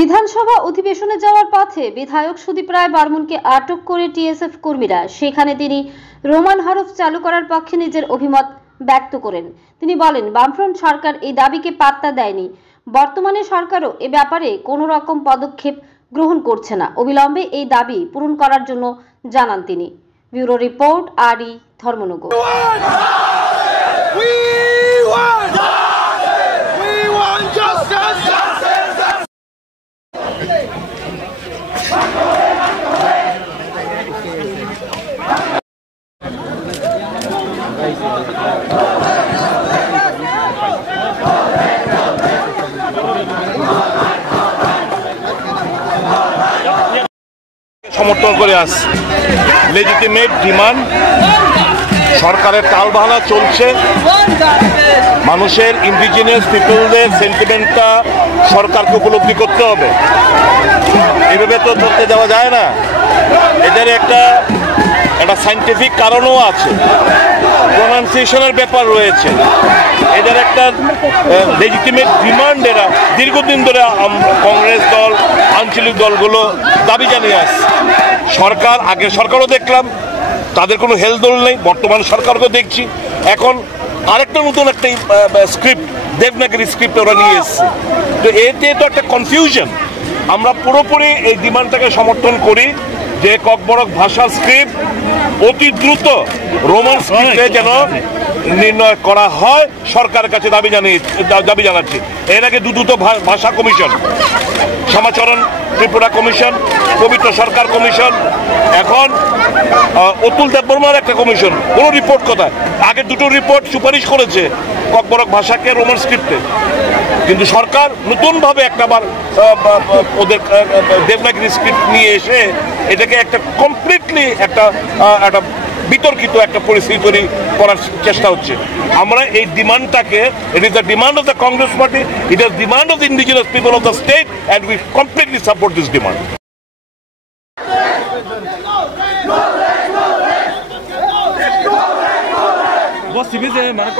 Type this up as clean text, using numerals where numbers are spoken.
বিধানসভা অধিবেশনে যাওয়ার পথে বিধায়ক সুদীপ রায় বর্মনকে আটক করে টিএসএফ কর্মীরা। সেখানে তিনি রোমান হরফ চালু করার পক্ষে নিজের অভিমত ব্যক্ত করেন। তিনি বলেন, বামফ্রন্ট সরকার এই দাবিকে পাত্তা দেয়নি। বর্তমানে সরকারও এ ব্যাপারে কোনো রকম পদক্ষেপ গ্রহণ করছে না। অবিলম্বে এই দাবি পূরণ করার জন্য জানান তিনি। ব্যুরো রিপোর্ট, আরই ধর্মনগর। সমর্থন করে আসছে লেজিটিমেট ডিমান্ড। সরকারের টালবাহানা চলছে, মানুষের ইন্ডিজিনিয়াস পিপলদের সেন্টিমেন্টটা সরকারকে উপলব্ধি করতে হবে। এভাবে তো ধরতে দেওয়া যায় না। এদের একটা সায়েন্টিফিক কারণও আছে, প্রোনাউন্সিয়েশনের ব্যাপার রয়েছে। এদের একটা লেজিটিমেট ডিমান্ড এরা দীর্ঘদিন ধরে কংগ্রেস দল, আঞ্চলিক দলগুলো দাবি জানিয়ে আসছে। সরকার, আগের সরকারও দেখলাম তাদের কোনো হেলদোল নেই, বর্তমান সরকারকেও দেখছি। এখন আরেকটা নতুন একটা স্ক্রিপ্ট, দেবনাগরী স্ক্রিপ্ট ওরা নিয়ে এসছে। তো এতে তো একটা কনফিউশন। আমরা পুরোপুরি এই ডিমান্ডটাকে সমর্থন করি যে ককবরক ভাষার স্ক্রিপ্ট অতি দ্রুত রোমান স্ক্রিপ্টে যেন নির্ণয় করা হয়, সরকারের কাছে দাবি জানাচ্ছি। এর আগে দুটো ভাষা কমিশন, শ্যামাচরণ ত্রিপুরা কমিশন, পবিত্র সরকার কমিশন, এখন অতুল দেববর্মার একটা কমিশন, কোনো রিপোর্ট কোথায়? আগে দুটো রিপোর্ট সুপারিশ করেছে ককবরক ভাষাকে রোমান স্ক্রিপ্টে, কিন্তু সরকার নতুনভাবে একটাবার ওদের দেবনাগরী স্ক্রিপ্ট নিয়ে এসে এটাকে একটা কমপ্লিটলি একটা বিতর্কিত একটা পরিস্থিতি তৈরি করার চেষ্টা হচ্ছে। আমরা এই ডিমান্ডটাকে, it is the demand of the Congress party, it is demand of the indigenous people of the state, and we completely support this demand. বস টিভি যে মানে